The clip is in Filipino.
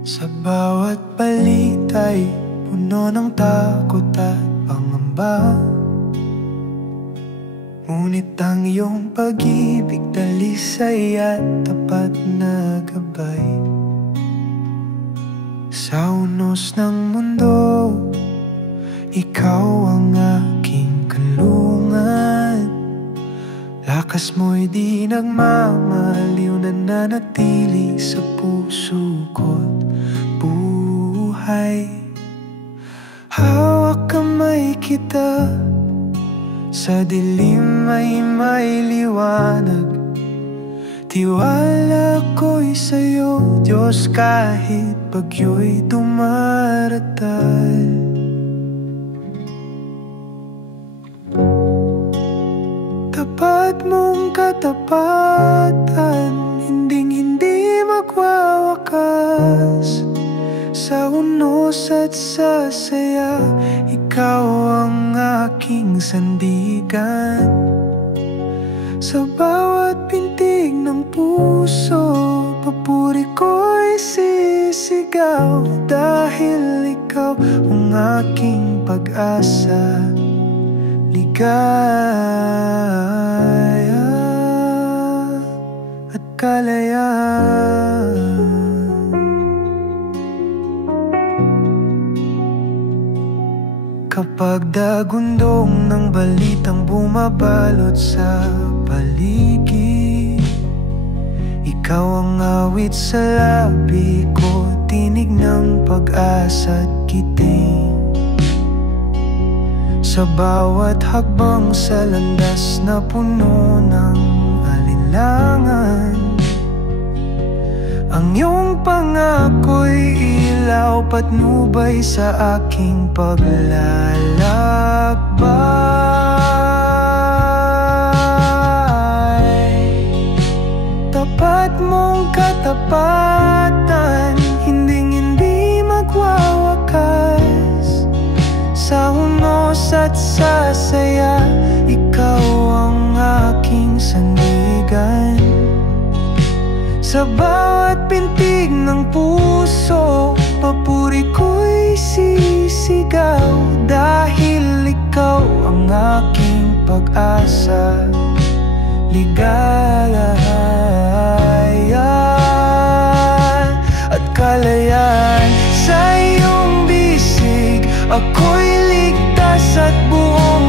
Sa bawat palit ay puno ng takot at pangamba. Ngunit ang iyong pag-ibig, dalisay at tapat na gabay. Sa unos ng mundo, ikaw ang aking kanlungan. Lakas mo'y di nagmamaliw, nananatili sa puso ko't buhay. Hawak kamay kita, sa dilim ay may liwanag. Tiwala ko'y sa'yo, Diyos, kahit bagyo'y dumaratal. Tapat mong katapatan, hinding-hindi magwawakas. Sa unos at sa saya, ikaw ang aking sandigan. Sa bawat pintig ng puso, papuri ko'y sisigaw. Dahil ikaw ang aking pag-asa, ligaya at kalayaan. Kapag dagundong ng balitang bumabalot sa paligid, ikaw ang awit sa labi ko, tinig ng pag-asa at giting. Sa bawat hakbang sa landas na puno ng alinlangan, ang iyong pangako'y ilaw, patnubay sa aking paglalakbay. Tapat mong katapatan, hinding-hindi magwawakas. Sa unos at sa saya, ikaw ang aking sandigan. Sa bawat pintig ng puso, papuri ko'y sisigaw. Dahil ikaw ang aking pag-asa, ligaya at kalayaan. Sa iyong bisig, ako'y ligtas at buong